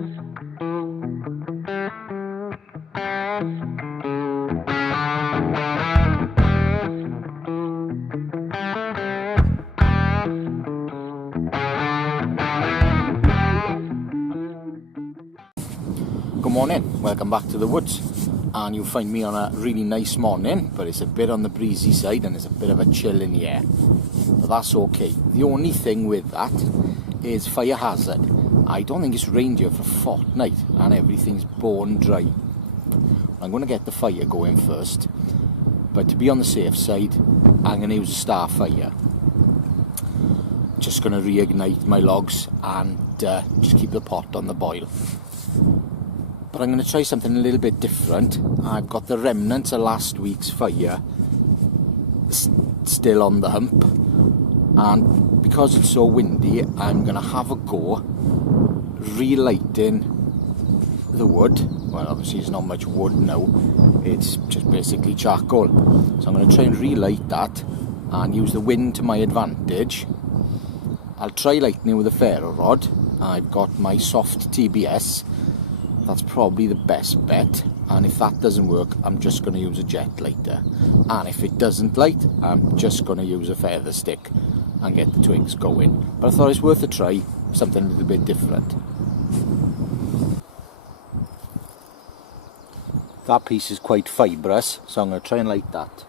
Good morning, welcome back to the woods, and you'll find me on a really nice morning, but it's a bit on the breezy side and there's a bit of a chill in the air, but that's okay. The only thing with that is fire hazard. I don't think it's rained here for a fortnight and everything's bone dry. I'm going to get the fire going first, but to be on the safe side I'm going to use a star fire. Just going to reignite my logs and just keep the pot on the boil. But I'm going to try something a little bit different. I've got the remnants of last week's fire still on the hump, and because it's so windy I'm going to have a go relighting the wood. Well, obviously there's not much wood now, it's just basically charcoal, so I'm going to try and relight that and use the wind to my advantage. I'll try lighting it with a ferro rod. I've got my soft TBS. That's probably the best bet, and if that doesn't work I'm just going to use a jet lighter, and if it doesn't light I'm just going to use a feather stick and get the twigs going. But I thought it's worth a try, something a little bit different. That piece is quite fibrous, so I'm going to try and light that.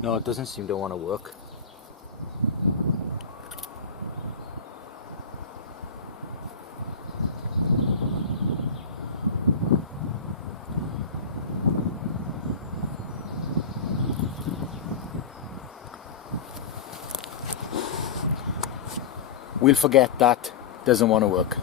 No, it doesn't seem to want to work. We'll forget that. Doesn't want to work.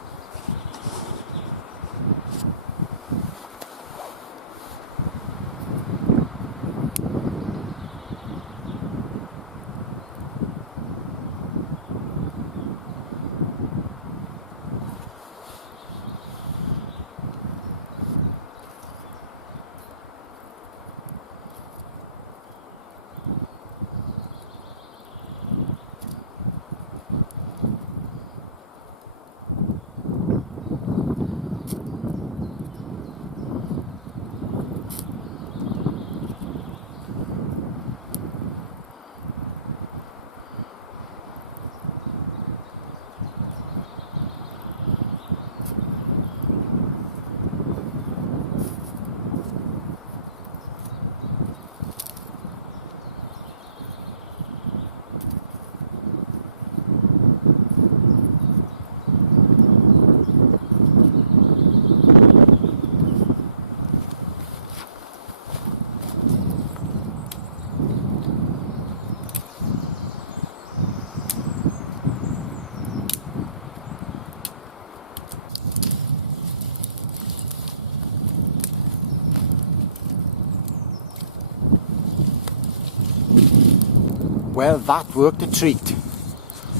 Well, that worked a treat.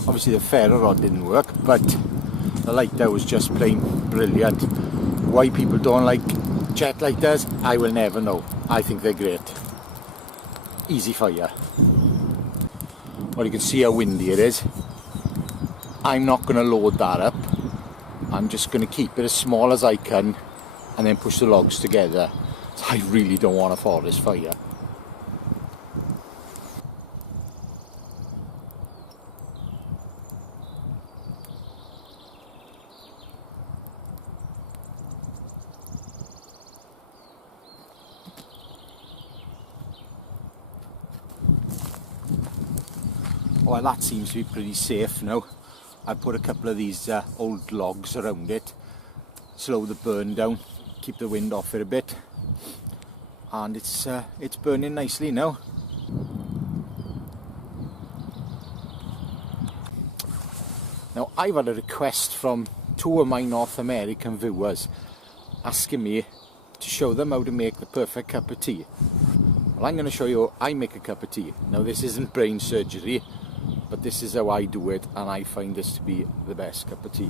Obviously the ferro rod didn't work, but the lighter was just plain brilliant. Why people don't like jet lighters, I will never know. I think they're great. Easy fire. Well, you can see how windy it is. I'm not going to load that up. I'm just going to keep it as small as I can and then push the logs together. I really don't want a forest fire. Well, that seems to be pretty safe now. I put a couple of these old logs around it, slow the burn down, keep the wind off it a bit, and it's burning nicely now. Now, I've had a request from 2 of my North American viewers asking me to show them how to make the perfect cup of tea. Well, I'm going to show you how I make a cup of tea. Now this isn't brain surgery, but this is how I do it, and I find this to be the best cup of tea.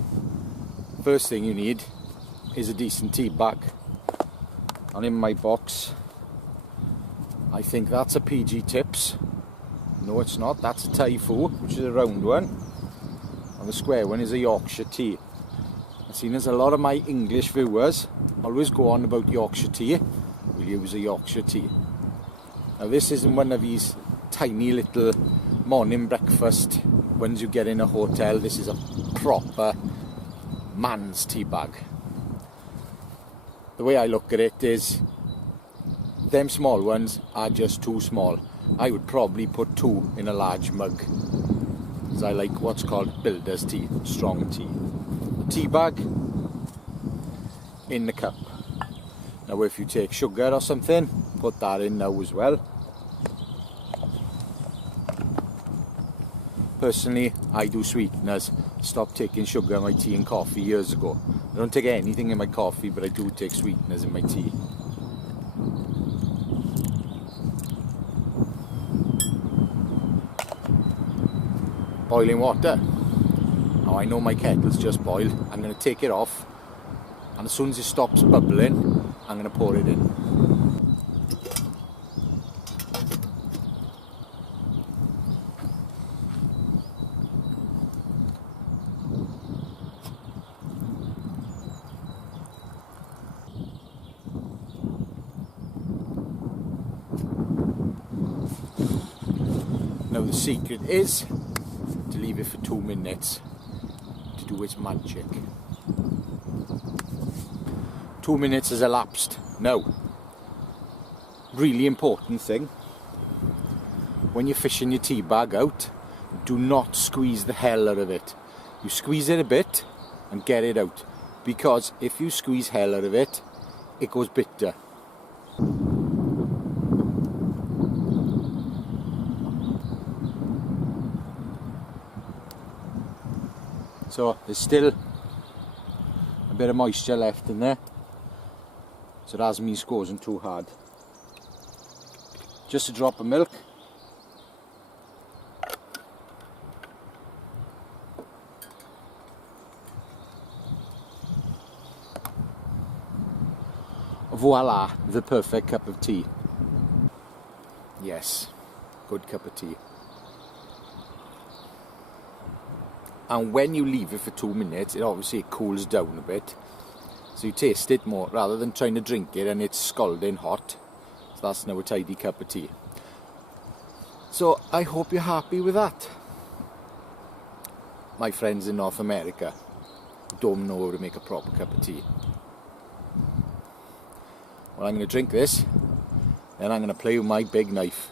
First thing you need is a decent tea bag. And in my box, I think that's a PG Tips. No, it's not. That's a Typhoon, which is a round one. And the square one is a Yorkshire tea. I've seen as a lot of my English viewers always go on about Yorkshire tea. We'll use a Yorkshire tea. Now this isn't one of these tiny little morning breakfast ones you get in a hotel. This is a proper man's tea bag. The way I look at it is, them small ones are just too small. I would probably put 2 in a large mug, because I like what's called builder's tea, strong tea. The tea bag in the cup. Now if you take sugar or something, put that in now as well. Personally, I do sweeteners. Stopped taking sugar in my tea and coffee years ago. I don't take anything in my coffee, but I do take sweeteners in my tea. Boiling water. Now I know my kettle's just boiled. I'm going to take it off, and as soon as it stops bubbling, I'm going to pour it in. Now the secret is to leave it for 2 minutes to do its magic. 2 minutes has elapsed. Now, really important thing, when you're fishing your tea bag out, do not squeeze the hell out of it. You squeeze it a bit and get it out, because if you squeeze hell out of it, it goes bitter. So there's still a bit of moisture left in there, so it hasn't been squeezing too hard. Just a drop of milk. Voila, the perfect cup of tea. Yes, good cup of tea. And when you leave it for 2 minutes, it cools down a bit, so you taste it more rather than trying to drink it and it's scalding hot. So that's now a tidy cup of tea. So I hope you're happy with that. My friends in North America don't know how to make a proper cup of tea. Well, I'm going to drink this, then I'm going to play with my big knife.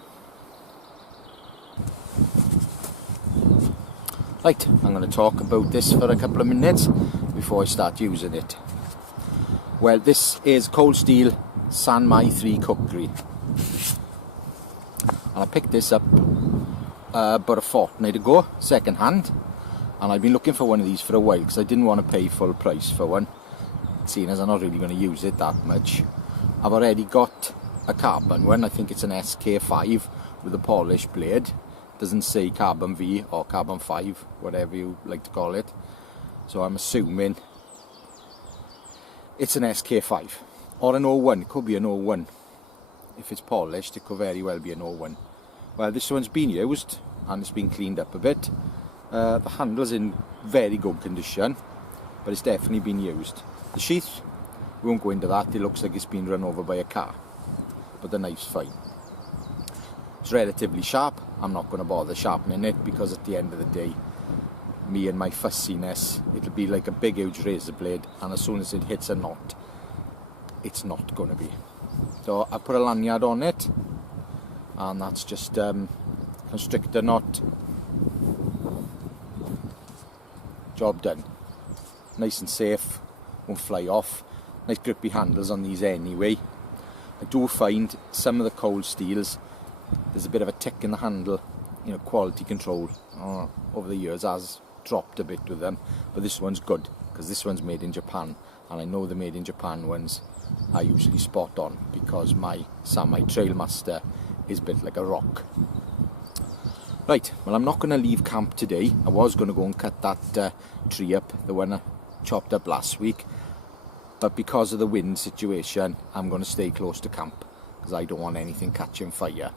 Right, I'm going to talk about this for a couple of minutes before I start using it. Well, this is Cold Steel Sanmai 3 Kukri. And I picked this up about a fortnight ago, second hand. And I've been looking for one of these for a while, because I didn't want to pay full price for one, seeing as I'm not really going to use it that much. I've already got a carbon one. I think it's an SK5 with a polished blade. Doesn't say carbon V or carbon 5, whatever you like to call it. So I'm assuming it's an SK5 or an 01. It could be an 01. If it's polished, it could very well be an 01. Well, this one's been used and it's been cleaned up a bit. The handle's in very good condition, but it's definitely been used. The sheath, we won't go into that. It looks like it's been run over by a car, but the knife's fine. It's relatively sharp. I'm not going to bother sharpening it, because at the end of the day, me and my fussiness, it'll be like a big huge razor blade, and as soon as it hits a knot, it's not going to be. So I put a lanyard on it, and that's just constrictor knot. Job done. Nice and safe, won't fly off. Nice grippy handles on these anyway. I do find some of the Cold Steels, there's a bit of a tick in the handle. Quality control over the years has dropped a bit with them, but this one's good, because this one's made in Japan, and I know the made in Japan ones are usually spot on, because my Sanmai Trailmaster is built like a rock. Right, well, I'm not going to leave camp today. I was going to go and cut that tree up, the one I chopped up last week, but because of the wind situation, I'm going to stay close to camp because I don't want anything catching fire.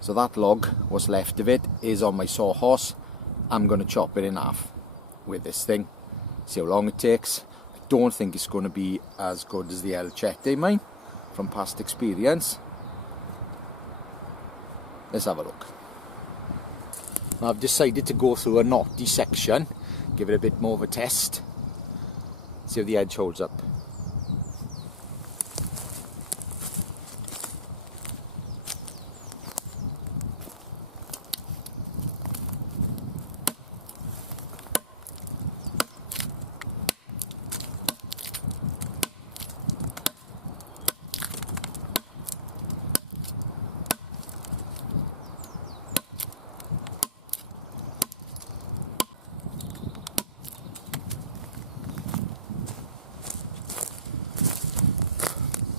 So that log, what's left of it, is on my sawhorse. I'm going to chop it in half with this thing, see how long it takes. I don't think it's going to be as good as the El Chete mine from past experience. Let's have a look. I've decided to go through a knotty section, give it a bit more of a test, see how the edge holds up.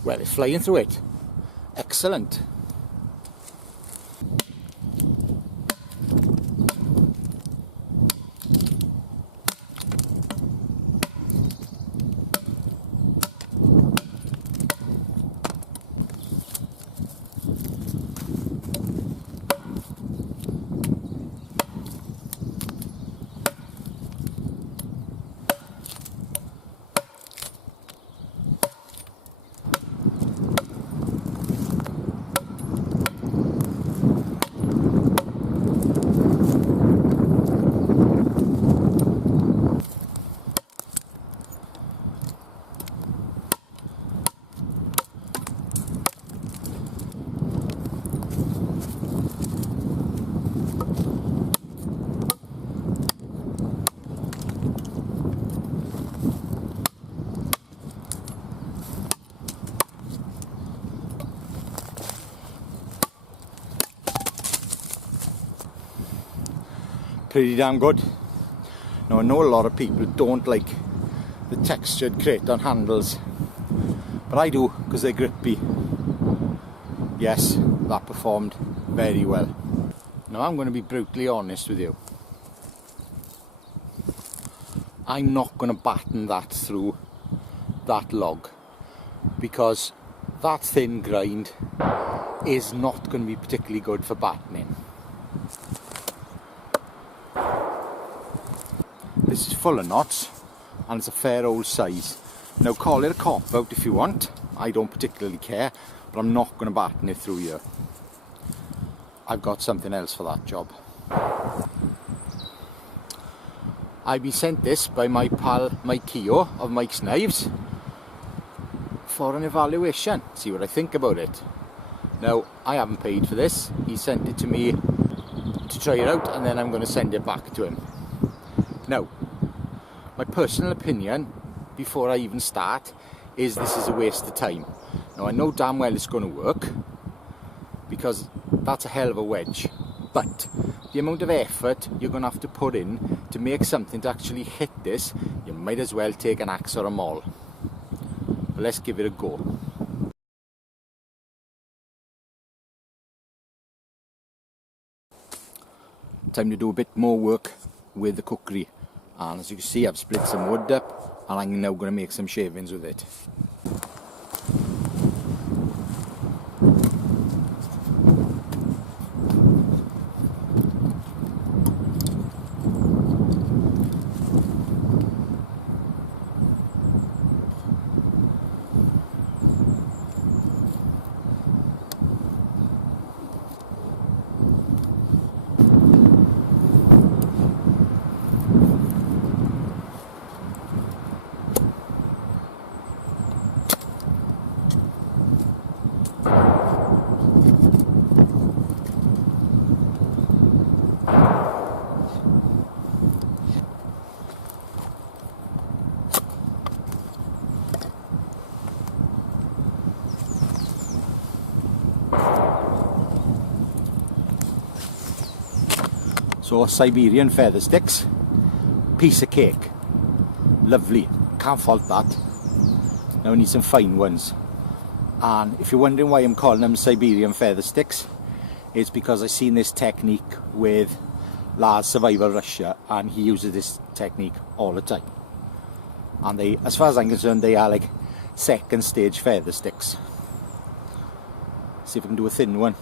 Well, it's flying through it. Excellent. Pretty damn good. Now, I know a lot of people don't like the textured craton handles, but I do because they're grippy. Yes, that performed very well. Now, I'm going to be brutally honest with you. I'm not going to batten that through that log because that thin grind is not going to be particularly good for battening. This is full of knots and it's a fair old size. Now, call it a cop out if you want. I don't particularly care, but I'm not going to batten it through here. I've got something else for that job. I've been sent this by my pal Mike Keogh of Mike's Knives for an evaluation, see what I think about it. Now, I haven't paid for this. He sent it to me to try it out and then I'm going to send it back to him. Now, my personal opinion, before I even start, is this is a waste of time. Now, I know damn well it's going to work, because that's a hell of a wedge. But the amount of effort you're going to have to put in to make something to actually hit this, you might as well take an axe or a maul. But let's give it a go. Time to do a bit more work with the kukri. And as you can see, I've split some wood up and I'm now going to make some shavings with it. So Siberian feather sticks, piece of cake, lovely, can't fault that. Now I need some fine ones. And if you're wondering why I'm calling them Siberian feather sticks, it's because I've seen this technique with Lars Survival Russia, and he uses this technique all the time. And they, as far as I'm concerned, they are like second stage feather sticks. See if I can do a thin one.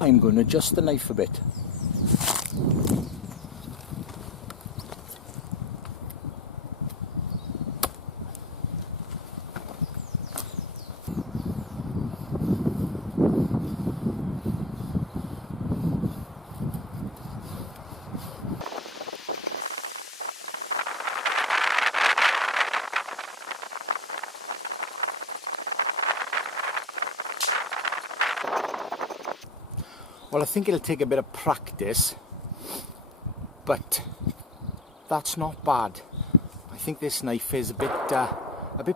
I'm going to adjust the knife a bit. Well, I think it'll take a bit of practice, but that's not bad. I think this knife is a bit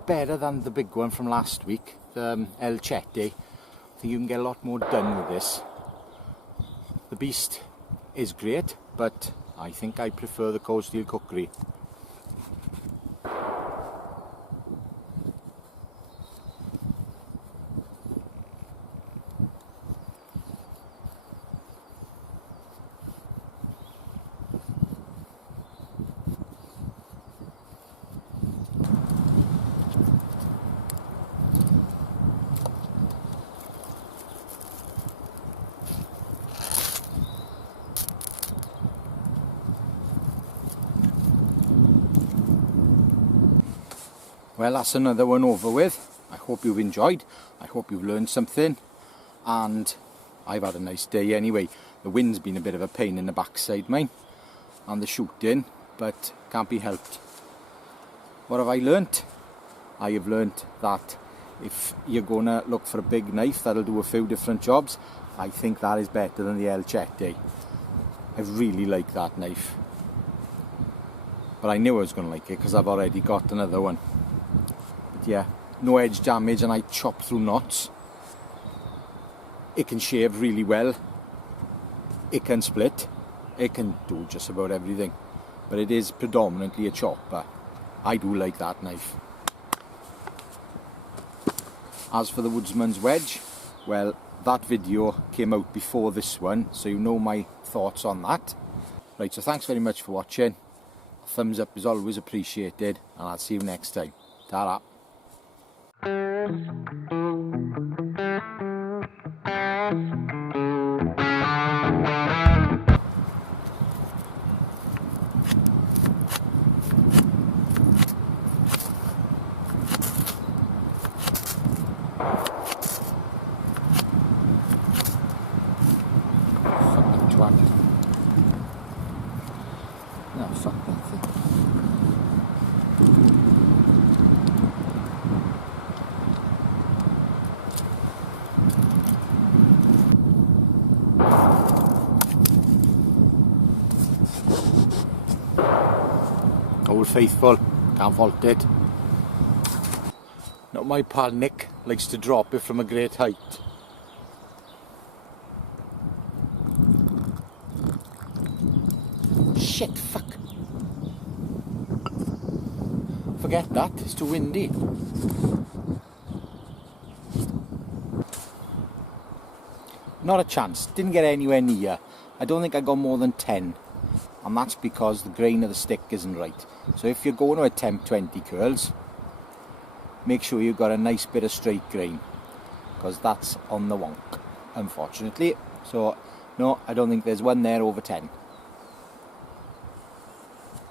better than the big one from last week, the El Chete. I think you can get a lot more done with this. The beast is great, but I think I prefer the cold steel Kukri. Well, that's another one over with. I hope you've enjoyed. I hope you've learned something. And I've had a nice day anyway. The wind's been a bit of a pain in the backside, mine. And the shooting, but can't be helped. What have I learnt? I have learnt that if you're going to look for a big knife that'll do a few different jobs, I think that is better than the El Chete. I really like that knife. But I knew I was going to like it because I've already got another one. Yeah, no edge damage, and I chop through knots. It can shave really well. It can split. It can do just about everything. But it is predominantly a chopper. I do like that knife. As for the Woodsman's wedge, well, that video came out before this one, so you know my thoughts on that. Right, so thanks very much for watching. A thumbs up is always appreciated, and I'll see you next time. Ta-ra. Fucking twat. No, fuck that thing. Old faithful, can't fault it. Not my pal Nick, likes to drop it from a great height. Shit, fuck. Forget that, it's too windy. Not a chance, didn't get anywhere near. I don't think I got more than 10. And that's because the grain of the stick isn't right. So if you're going to attempt 20 curls, make sure you've got a nice bit of straight grain, because that's on the wonk, unfortunately. So no, I don't think there's one there over 10.